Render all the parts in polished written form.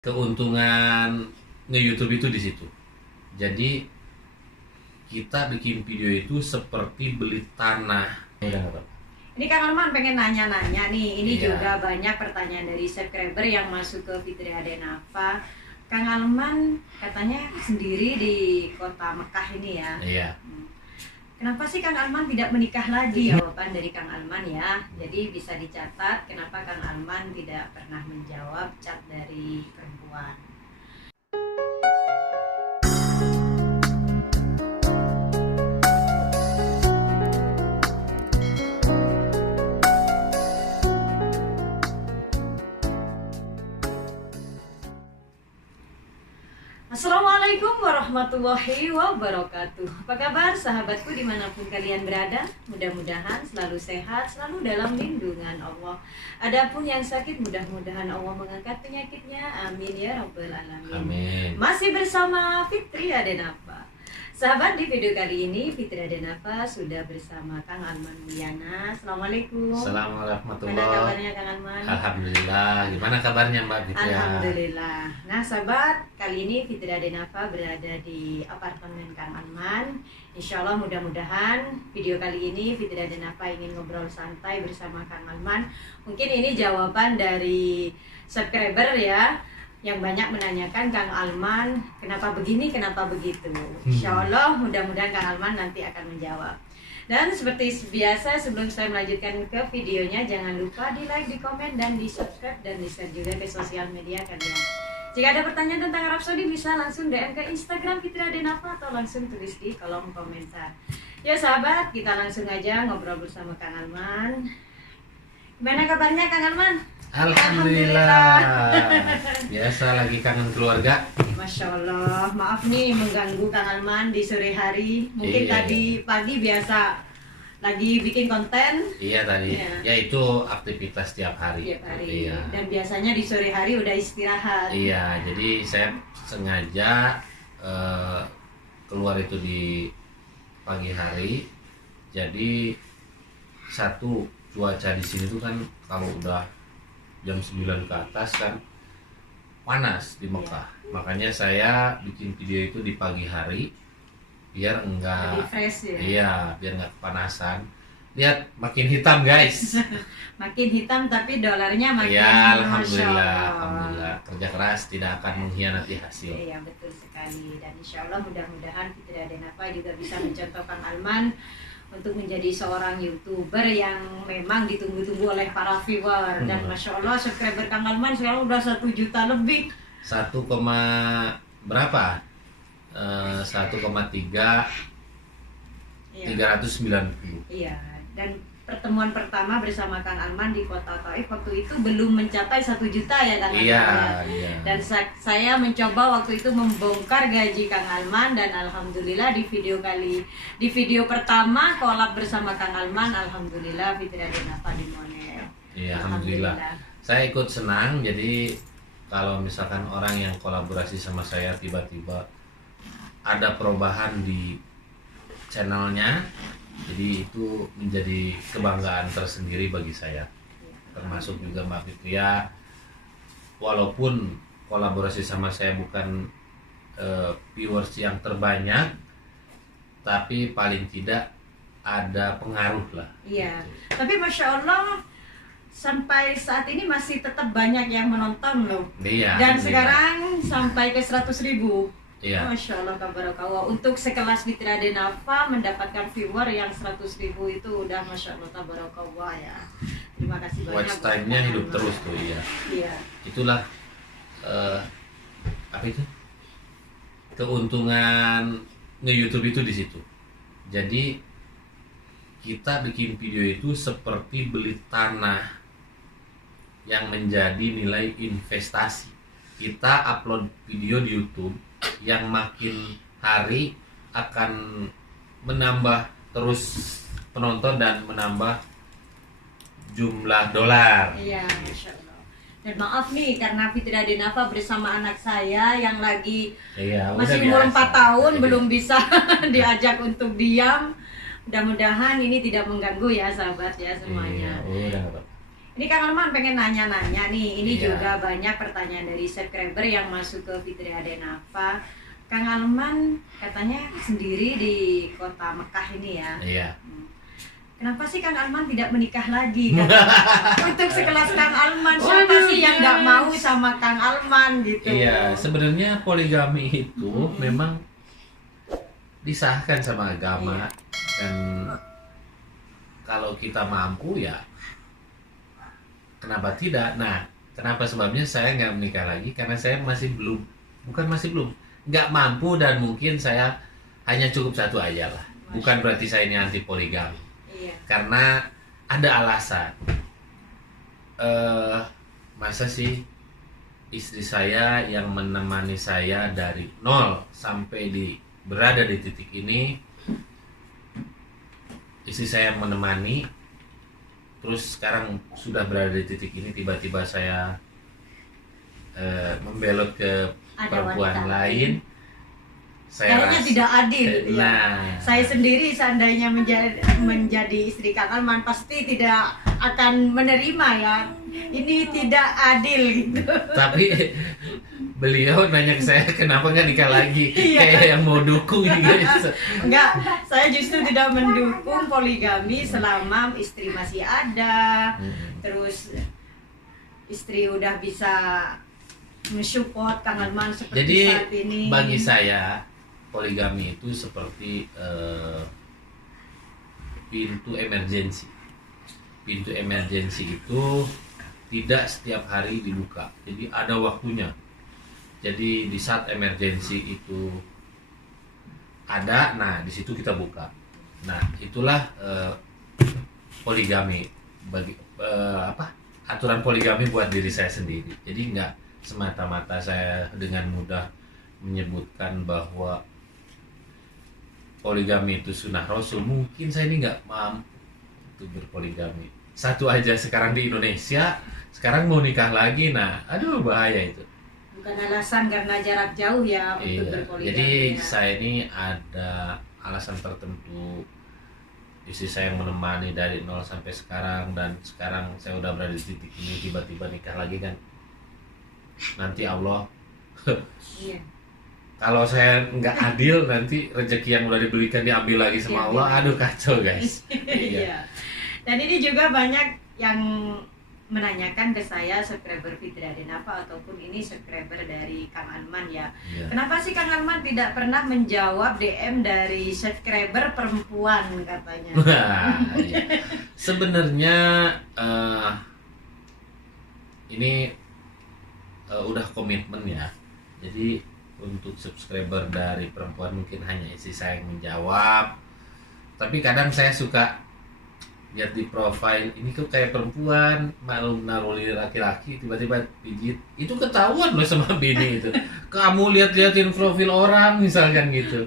Keuntungan nge-YouTube itu di situ. Jadi kita bikin video itu seperti beli tanah. Ini Kang Arman pengen nanya-nanya nih. Ini Iya. juga banyak pertanyaan dari subscriber yang masuk ke Fitri Adenava. Kang Arman katanya sendiri di kota Mekah ini ya. Iya. Kenapa sih Kang Arman tidak menikah lagi? Jawaban dari Kang Arman ya. Jadi bisa dicatat kenapa Kang Arman tidak pernah menjawab chat dari perempuan. Assalamualaikum warahmatullahi wabarakatuh. Apa kabar sahabatku dimanapun kalian berada? Mudah-mudahan selalu sehat, selalu dalam lindungan Allah. Adapun yang sakit mudah-mudahan Allah mengangkat penyakitnya. Amin ya rabbal alamin. Amin. Masih bersama Fitri Adenava. Sahabat, di video kali ini Fitri Adenava sudah bersama Kang Arman Mulyana. Assalamualaikum. Assalamualaikum Mana kabarnya Kang Arman? Alhamdulillah. Gimana kabarnya Mbak Fitria? Alhamdulillah. Nah sahabat, kali ini Fitri Adenava berada di apartemen Kang Arman. Insya Allah mudah-mudahan video kali ini Fitri Adenava ingin ngobrol santai bersama Kang Arman. Mungkin ini jawaban dari subscriber ya, yang banyak menanyakan Kang Arman kenapa begini, kenapa begitu. Insya Allah mudah-mudahan Kang Arman nanti akan menjawab. Dan seperti biasa sebelum saya melanjutkan ke videonya, jangan lupa di like, di komen, dan di subscribe, dan di share juga ke sosial media kalian. Jika ada pertanyaan tentang Arab Saudi bisa langsung DM ke Instagram Fitri Adenava atau langsung tulis di kolom komentar. Ya sahabat, kita langsung aja ngobrol bersama Kang Arman. Gimana kabarnya Kang Arman? Alhamdulillah. Biasa lagi kangen keluarga. Masya Allah, maaf nih mengganggu Kang Arman di sore hari. Mungkin Iya. tadi pagi biasa lagi bikin konten. Iya tadi. Iya. Ya itu aktivitas tiap hari. Tiap hari. Iya. Dan biasanya di sore hari udah istirahat. Iya, jadi saya sengaja keluar itu di pagi hari. Jadi satu, cuaca di sini tuh kan kalau udah jam 9 ke atas kan panas di Mekah. Makanya saya bikin video itu di pagi hari biar enggak, Lebih fresh ya. iya, biar enggak kepanasan. Lihat makin hitam guys. Makin hitam tapi dolarnya makin. Ya, Masya alhamdulillah, Allah. alhamdulillah. Kerja keras tidak akan mengkhianati hasil. Iya betul sekali. Dan insya Allah mudah-mudahan Fitri Adenava juga bisa mencontoh Kang Arman untuk menjadi seorang YouTuber yang memang ditunggu-tunggu oleh para viewer. Dan Masya Allah subscriber Kang Arman sekarang udah 1 juta lebih. 1, berapa? 1,3 Iya. 390. Iya. Dan pertemuan pertama bersama Kang Arman di kota Taif waktu itu belum mencapai 1 juta ya Kang Arman. Iya, ya? iya. Dan saya mencoba waktu itu membongkar gaji Kang Arman, dan alhamdulillah di video pertama kolab bersama Kang Arman, alhamdulillah Fitri Adenava di Monel. Iya, alhamdulillah. Saya ikut senang. Jadi kalau misalkan orang yang kolaborasi sama saya tiba-tiba ada perubahan di channelnya, jadi itu menjadi kebanggaan tersendiri bagi saya. Termasuk juga Mbak Fitria, walaupun kolaborasi sama saya bukan viewers yang terbanyak, tapi paling tidak ada pengaruh lah. Iya. Tapi Masya Allah sampai saat ini masih tetap banyak yang menonton loh. Iya. Dan alhamdulillah. sekarang sampai ke 100.000. Iya. Masya Allah, tabarakallah. Untuk sekelas Fitri Adenava mendapatkan viewer yang 100.000 itu udah Masya Allah, tabarakallah ya. Terima kasih banyak. Watch buat time-nya Kang hidup Arman. terus tuh, iya. Iya. Itulah apa itu? Keuntungan nge-YouTube itu di situ. Jadi kita bikin video itu seperti beli tanah yang menjadi nilai investasi. Kita upload video di YouTube yang makin hari akan menambah terus penonton dan menambah jumlah dolar. Iya, Masya Allah. Dan maaf nih karena Fitri Adenava bersama anak saya yang lagi Iya, masih udah umur biasa. 4 tahun Jadi, belum bisa diajak untuk diam. Mudah-mudahan ini tidak mengganggu ya sahabat ya semuanya. Iya, udah nggak apa-apa. Ini Kang Alman pengen nanya-nanya nih. Ini Iya. juga banyak pertanyaan dari subscriber yang masuk ke Fitri Adenava. Kang Alman katanya sendiri di kota Mekah ini ya. Iya. Kenapa sih Kang Alman tidak menikah lagi? Untuk sekelas Kang Alman, siapa Waduh, sih yang yes. nggak mau sama Kang Alman gitu? Iya, sebenarnya poligami itu memang disahkan sama agama, dan kalau kita mampu ya kenapa tidak. Nah, kenapa sebabnya saya nggak menikah lagi, karena saya nggak mampu, dan mungkin saya hanya cukup satu aja lah. Bukan berarti saya ini anti poligami, Iya. karena ada alasan. Masa sih istri saya yang menemani saya dari nol sampai berada di titik ini, istri saya yang menemani, terus sekarang sudah berada di titik ini, tiba-tiba saya membelot ke Ada perempuan wanita lain. Kayaknya tidak adil. Ya. Nah, Saya sendiri seandainya menjadi istri Kang Alman pasti tidak akan menerima ya. Ini tidak adil gitu. tapi beliau nanya ke saya kenapa nggak nikah lagi, Iya. kayak yang mau dukung gitu, guys. Enggak, saya justru tidak mendukung poligami selama istri masih ada. Terus istri udah bisa mensupport Kang Alman seperti Jadi saat ini. bagi saya poligami itu seperti pintu emergensi. Pintu emergensi itu tidak setiap hari dibuka, jadi ada waktunya. Jadi di saat emergensi itu ada, nah di situ kita buka. Nah itulah poligami bagi aturan poligami buat diri saya sendiri. Jadi nggak semata-mata saya dengan mudah menyebutkan bahwa poligami itu sunnah Rasul. Mungkin saya ini nggak mampu untuk berpoligami. Satu aja sekarang di Indonesia, sekarang mau nikah lagi, nah aduh bahaya itu. Bukan alasan karena jarak jauh ya untuk Iya. berpoligami. Jadi ya. saya ini ada alasan tertentu. Istri saya yang menemani dari nol sampai sekarang, dan sekarang saya udah berada di titik ini, tiba-tiba nikah lagi kan. Nanti Allah Iya. kalau saya nggak adil, nanti rezeki yang udah dibelikan diambil lagi sama Allah. Aduh kacau guys. Iya. Dan ini juga banyak yang menanyakan ke saya, subscriber Fitri Adenava ataupun ini subscriber dari Kang Alman ya. Iya. Kenapa sih Kang Alman tidak pernah menjawab DM dari subscriber perempuan katanya? Wah, iya. Sebenarnya ini udah komitmen ya. Jadi untuk subscriber dari perempuan mungkin hanya istri saya yang menjawab. Tapi kadang saya suka lihat di profile, ini kok kayak perempuan, malu naruh laki-laki, tiba-tiba pijit. Itu ketahuan loh sama bini itu. Kamu lihat-liatin profil orang misalkan gitu.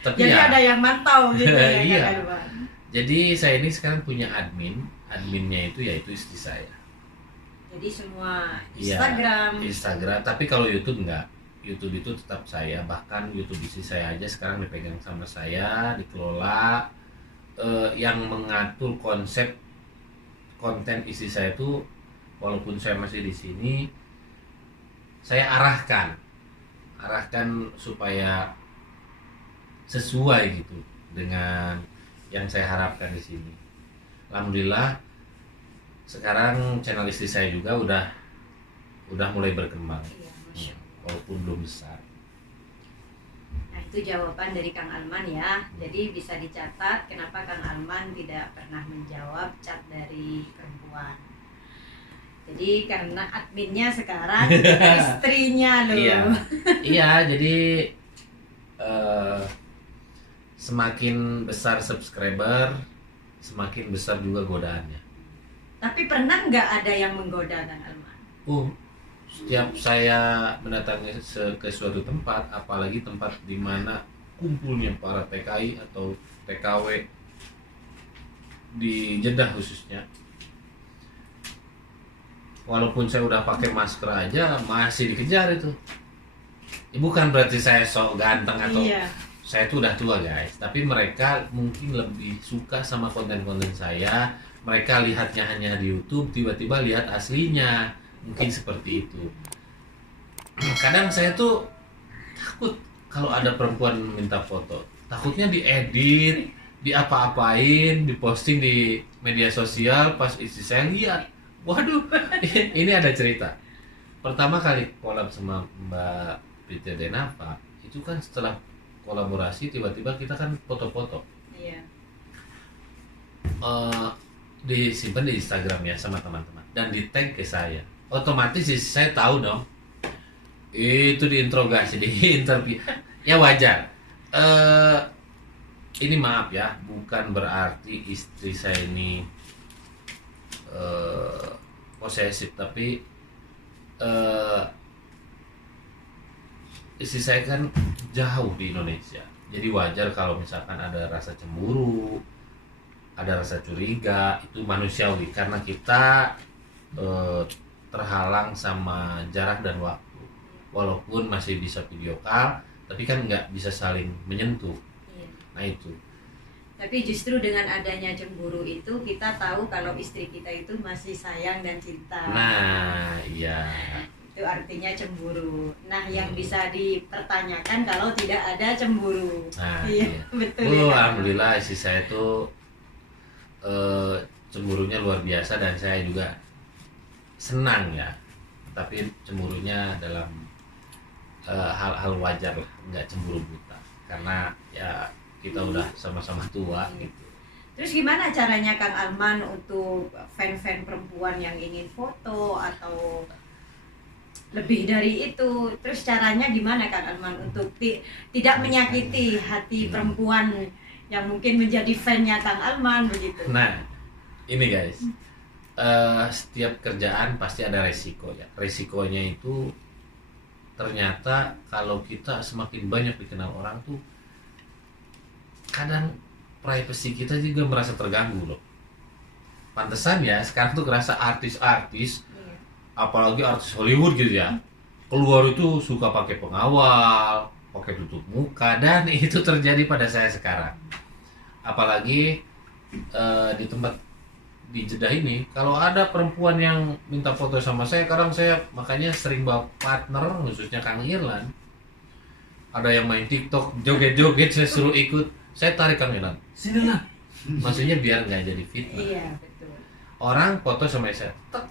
Tapi Jadi ya, ada yang mantau gitu ya Iya. Kang Alman. jadi saya ini sekarang punya adminnya itu yaitu istri saya. Jadi semua Iya, Instagram, tapi kalau YouTube enggak. YouTube itu tetap saya, bahkan YouTube istri saya aja sekarang dipegang sama saya, dikelola. Yang mengatur konsep konten istri saya itu, walaupun saya masih di sini, saya arahkan supaya sesuai gitu dengan yang saya harapkan di sini. Alhamdulillah sekarang channel istri saya juga udah mulai berkembang, Iya, Masya Allah. walaupun belum besar. Nah itu jawaban dari Kang Alman ya. Jadi bisa dicatat kenapa Kang Alman tidak pernah menjawab chat dari perempuan. Jadi karena adminnya sekarang istrinya loh. Iya, iya. Jadi semakin besar subscriber, semakin besar juga godaannya. Tapi pernah nggak ada yang menggoda Kang Alman? Setiap saya mendatangi ke suatu tempat, apalagi tempat di mana kumpulnya para TKI atau TKW di Jeddah khususnya, walaupun saya udah pakai masker aja masih dikejar itu. Bukan berarti saya sok ganteng atau Iya. saya tuh udah tua guys, tapi mereka mungkin lebih suka sama konten-konten saya, mereka lihatnya hanya di YouTube, tiba-tiba lihat aslinya, mungkin seperti itu. Kadang saya tuh takut kalau ada perempuan minta foto, takutnya diedit, diapa-apain, diposting di media sosial, pas istri saya lihat, waduh, ini ada cerita. Pertama kali collab sama Mbak Fitria Denava, itu kan setelah kolaborasi tiba-tiba kita kan foto-foto. Iya. Disimpan di Instagram ya sama teman-teman dan di tag ke saya, otomatis saya tahu dong itu diinterogasi, di interview. Ya wajar. Ini maaf ya, bukan berarti istri saya ini posesif, tapi istri saya kan jauh di Indonesia, jadi wajar kalau misalkan ada rasa cemburu, ada rasa curiga, itu manusiawi karena kita terhalang sama jarak dan waktu. Walaupun masih bisa video call, tapi kan nggak bisa saling menyentuh. Iya. Nah itu. Tapi justru dengan adanya cemburu itu kita tahu kalau istri kita itu masih sayang dan cinta. Nah, iya. Itu artinya cemburu. Nah, yang bisa dipertanyakan kalau tidak ada cemburu. Nah, iya, iya. betul ya. Alhamdulillah istri saya tuh cemburunya luar biasa dan saya juga senang ya. Tapi cemburunya dalam hal-hal wajar lah, nggak cemburu buta. Karena ya kita udah sama-sama tua gitu. Terus gimana caranya Kang Arman untuk fan-fan perempuan yang ingin foto atau lebih dari itu? Terus caranya gimana Kang Arman untuk tidak menyakiti hati perempuan yang mungkin menjadi fan-nya Kang Arman begitu? Nah, ini guys, setiap kerjaan pasti ada resiko ya. Resikonya itu ternyata kalau kita semakin banyak dikenal orang tuh, kadang privasi kita juga merasa terganggu loh. Pantesan ya sekarang tuh kerasa artis-artis, Iya. apalagi artis Hollywood gitu ya, keluar itu suka pakai pengawal, pakai tutup muka, dan itu terjadi pada saya sekarang. Apalagi di tempat di Jeddah ini, kalau ada perempuan yang minta foto sama saya, kadang saya makanya sering bawa partner, khususnya Kang Irlan. Ada yang main TikTok, joget-joget, saya suruh ikut, saya tarik Kang Irlan, sini lah. Maksudnya biar nggak jadi fitnah. Iya, betul. Orang foto sama saya, tek.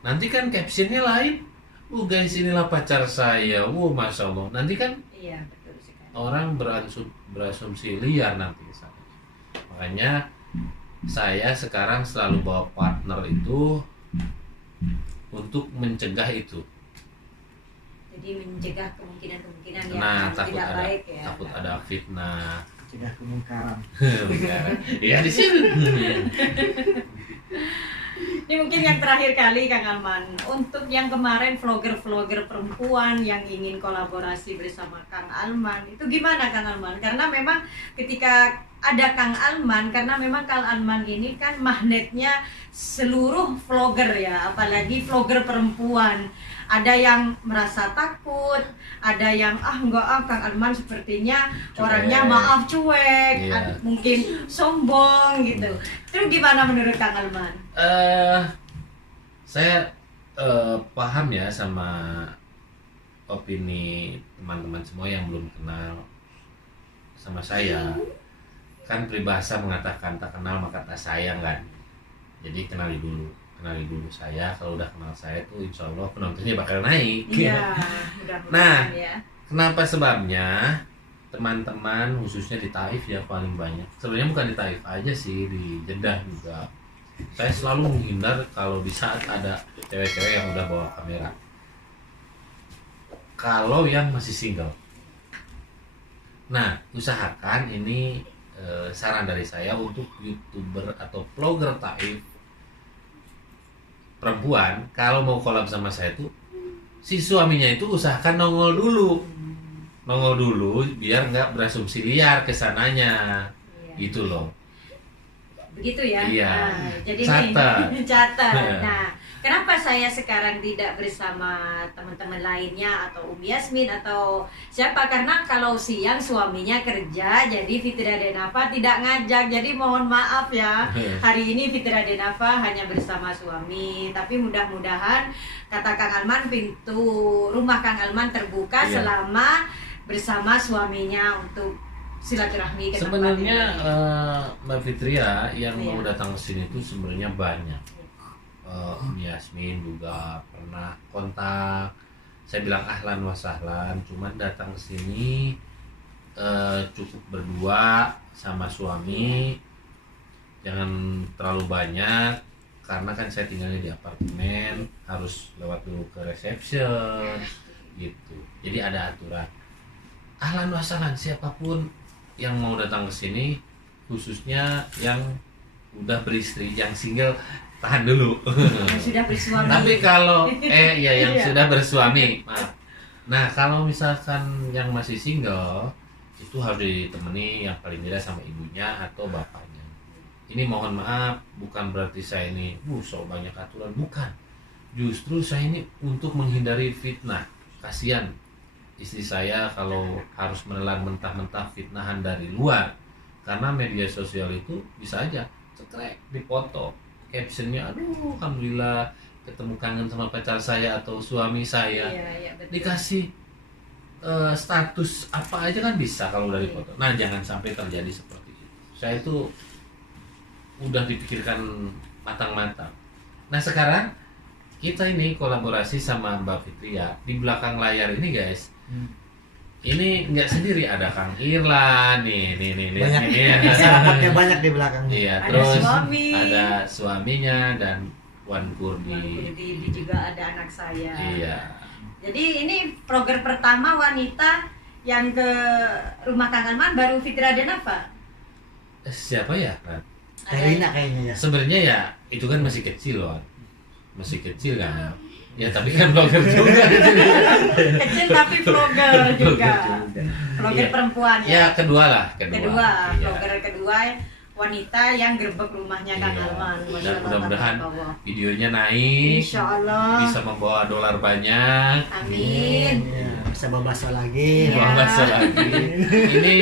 Nanti kan captionnya lain. Guys, inilah pacar saya. Masya Allah. Nanti kan Iya, betul sekali. orang berasumsi liar nanti ke sana. Makanya saya sekarang selalu bawa partner itu untuk mencegah itu. Jadi mencegah kemungkinan-kemungkinan yang Nah, takut tidak ada baik ya. takut ada fitnah. Cegah kemungkaran. Ya di sini. Ini mungkin yang terakhir kali Kang Arman, untuk yang kemarin vlogger-vlogger perempuan yang ingin kolaborasi bersama Kang Arman, itu gimana Kang Arman? Karena memang ketika ada Kang Arman, karena memang Kang Arman ini kan magnetnya seluruh vlogger ya, apalagi vlogger perempuan. Ada yang merasa takut, ada yang enggak Kang Arman sepertinya Cuek. orangnya maaf cuek, Iya. mungkin sombong gitu. Itu gimana menurut Kang Arman? Saya paham ya sama opini teman-teman semua yang belum kenal sama saya. Kan peribahasa mengatakan tak kenal maka tak sayang kan. Jadi kenali dulu saya. Kalau udah kenal saya tuh insya Allah penontonnya bakal naik. Iya, Nah, mudah-mudahan ya. kenapa sebabnya? Teman-teman khususnya di Taif ya paling banyak. Sebenarnya bukan di Taif aja sih, di Jeddah juga. Saya selalu menghindar kalau di saat ada cewek-cewek yang udah bawa kamera. Kalau yang masih single. Nah, usahakan ini saran dari saya untuk YouTuber atau vlogger Taif perempuan, kalau mau collab sama saya tuh si suaminya itu usahakan nongol dulu biar nggak berasumsi liar ke sananya. Iya. Gitu loh. Begitu ya. Iya. Nah, jadi Catat. nih, catat. Iya. Nah, Kenapa saya sekarang tidak bersama teman-teman lainnya atau Yasmin atau siapa? Karena kalau siang suaminya kerja, jadi Fitria Denafa tidak ngajak. Jadi mohon maaf ya. Hari ini Fitria Denafa hanya bersama suami. Tapi mudah-mudahan kata Kang Alman, pintu rumah Kang Alman terbuka selama bersama suaminya untuk silaturahmi ke tempat Sebenarnya ini. Mbak Fitria yang mau datang ke sini itu sebenarnya banyak. Yasmin juga pernah kontak. Saya bilang ahlan wa sahlan, cuman datang ke sini cukup berdua sama suami. Jangan terlalu banyak karena kan saya tinggalnya di apartemen, harus lewat dulu ke reception gitu. Jadi ada aturan. Ahlan wa sahlan siapapun yang mau datang ke sini, khususnya yang udah beristri, yang single tahan dulu. Yang sudah bersuami. Tapi kalau yang sudah bersuami, maaf. Nah, kalau misalkan yang masih single itu harus ditemani yang paling tidak sama ibunya atau bapaknya. Ini mohon maaf, bukan berarti saya ini so banyak aturan, bukan. Justru saya ini untuk menghindari fitnah. Kasihan istri saya kalau harus menelan mentah-mentah fitnahan dari luar, karena media sosial itu bisa aja cekrek dipoto captionnya, aduh alhamdulillah ketemu kangen sama pacar saya atau suami saya. Betul. Dikasih status apa aja kan bisa kalau dari foto. Nah, jangan sampai terjadi seperti itu. Saya itu udah dipikirkan matang-matang. Nah, sekarang kita ini kolaborasi sama Mbak Fitria di belakang layar ini, guys. Ini nggak sendiri, ada Kang Irlan nih Banyak, nih. sahabatnya banyak di belakang. Iya, Ada terus suami. ada suaminya dan Wan Kurdi. Kurdi juga ada anak saya. Iya. Jadi ini program pertama wanita yang ke rumah Kang Alman baru Fitria Denafa. Siapa ya, Ran? Karina kayaknya ya. Sebenarnya ya itu kan masih kecil loh, masih kecil kan. Ya tapi kan blogger juga. Kecil tapi vlogger juga. Vlogger Iya. perempuan ya. Ya kedua lah, Kedua, Iya. vlogger kedua wanita yang gerbek rumahnya Kang Iya. Alman. Masya Dan Allah, mudah-mudahan tabarakallah. videonya naik, Insya Allah. bisa membawa dolar banyak. Amin. Ya, bisa bahasa lagi. Iya. Uang masa lagi. Ini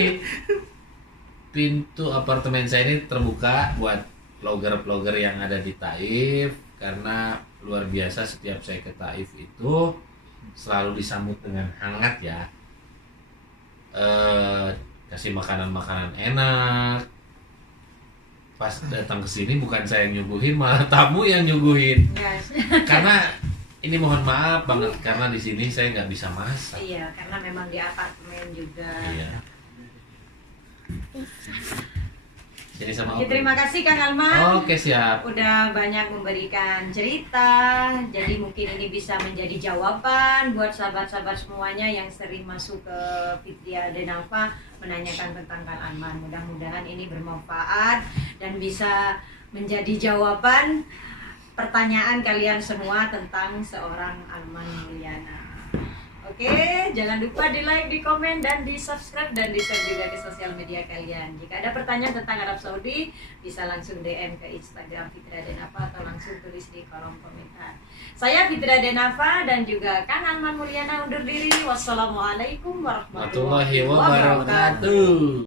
pintu apartemen saya ini terbuka buat vlogger-vlogger yang ada di Taif, karena luar biasa setiap saya ke Taif itu selalu disambut dengan hangat ya. Kasih makanan-makanan enak. Pas datang ke sini bukan saya yang nyuguhin, malah tamu yang nyuguhin. Yes. Karena ini mohon maaf banget karena di sini saya nggak bisa masak. Iya, karena memang di apartemen juga. Iya. Jadi sama Oke, Om. terima kasih Kang Alman. Oke, siap. Udah banyak memberikan cerita, jadi mungkin ini bisa menjadi jawaban buat sahabat-sahabat semuanya yang sering masuk ke Fitria Denafa menanyakan tentang Kang Alman. Mudah-mudahan ini bermanfaat dan bisa menjadi jawaban pertanyaan kalian semua tentang seorang Alman Mulyana. Oke, jangan lupa di like, di komen, dan di subscribe, dan di share juga ke sosial media kalian. Jika ada pertanyaan tentang Arab Saudi, bisa langsung DM ke Instagram Fitria Denafa atau langsung tulis di kolom komentar. Saya Fitria Denafa dan juga Kang Alman Mulyana undur diri. Wassalamualaikum warahmatullahi Warahmatullahi wabarakatuh.